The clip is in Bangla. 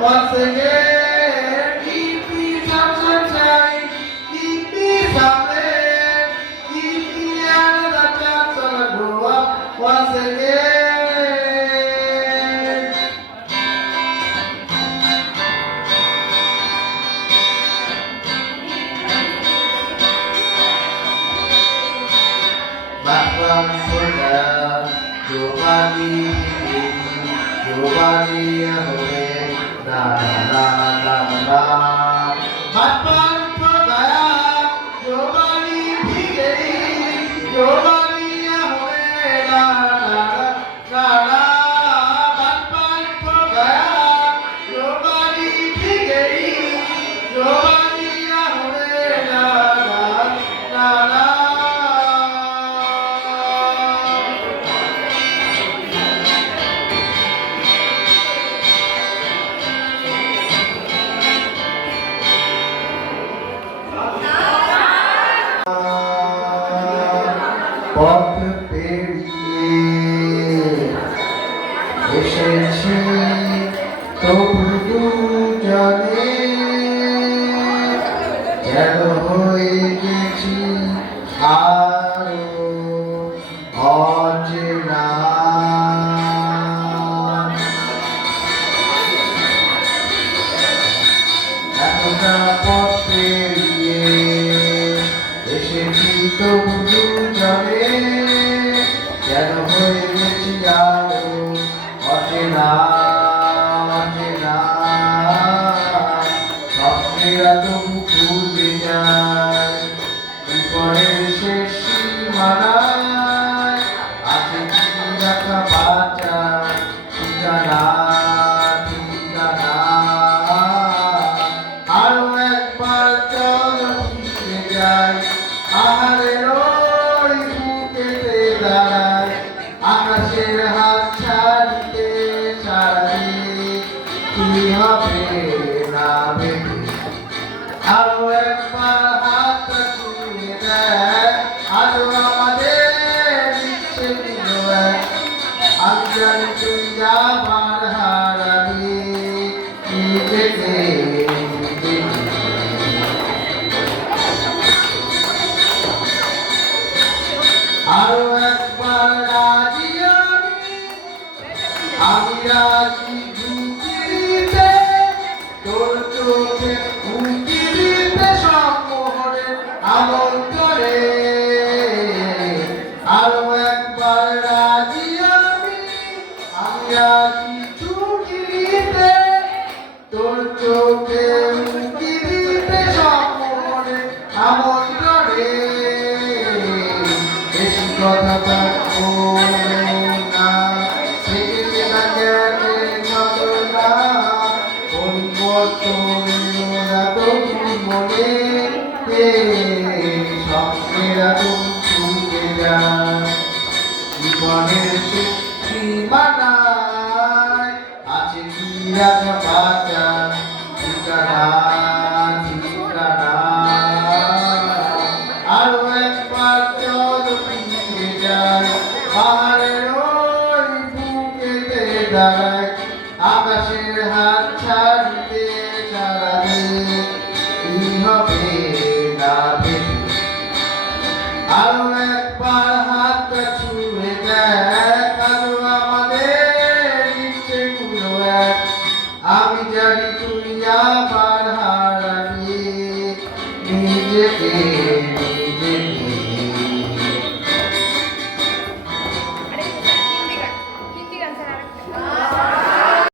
Once again, give me some sunshine, give me some rain, give me another chance to grow up once again. Bakwan sudah Jumani Jumani La la la la Batman ko gaya jo bani bhi gayi jo bani hone la la la la Batman ko gaya jo bani bhi gayi jo bani hone la la la la পথ পেরিয়ে এসেছি তবু দুজনে যেন হয়ে গেছি আরো অচেনা এতটা পথ পেরিয়ে এসেছি তবু দুজনে যেন হয়ে গেছি আরো অচেনা অচেনা স্বপ্নেরা তবু খুঁজে যায় জীবনের শেষ সীমানায় আছে কি রাখা বাঁচা ঠিকানা ঠিকানা আরো একবার চলো ফিরে যাই পাহাড়ের ওই বুকেতে দাঁড়ায় আকাশের হাত ছাড়তে ছাড়ি কি হবে না ভেবে আরো একবার হাতটা ছুঁয়ে দেয় আরো আমাদের ইচ্ছে দিল আমি জানি তুই আমার হারাবি নিজেকে আরো একবার রাজি আমি রাজি ঢুকি দিতে তোর চোখে উঁকি দিতে সম্মোহনের আমন্ত্রণে আরো একবার রাজি আমি রাজি ঢুকি দিতে তোর চোখে উঁকি দিতে সম্মোহনের আমন্ত্রণে কথা থাকবো না থেকে না গেলে ঘটনা পরিবর্তনেরা তবু মনে স্বপ্নেরা তবু ছুটে যায় জীবনের সীমানায় আছে কি রাখা বাঁচা ঠিকানা ঠিকানা আরো একবার চলো ফিরে যায় পাহাড়ের ওই বুকেতে দাঁড়ায় আকাশের হাত ছাড়িতে ছাড়াবে কি হবে না ভেবে আরো একবার হাতটা ছুঁয়ে দেয় আরো আমাদের ইচ্ছে গুলো এক আমি জানি তুই আমার হারাবি নিজেকে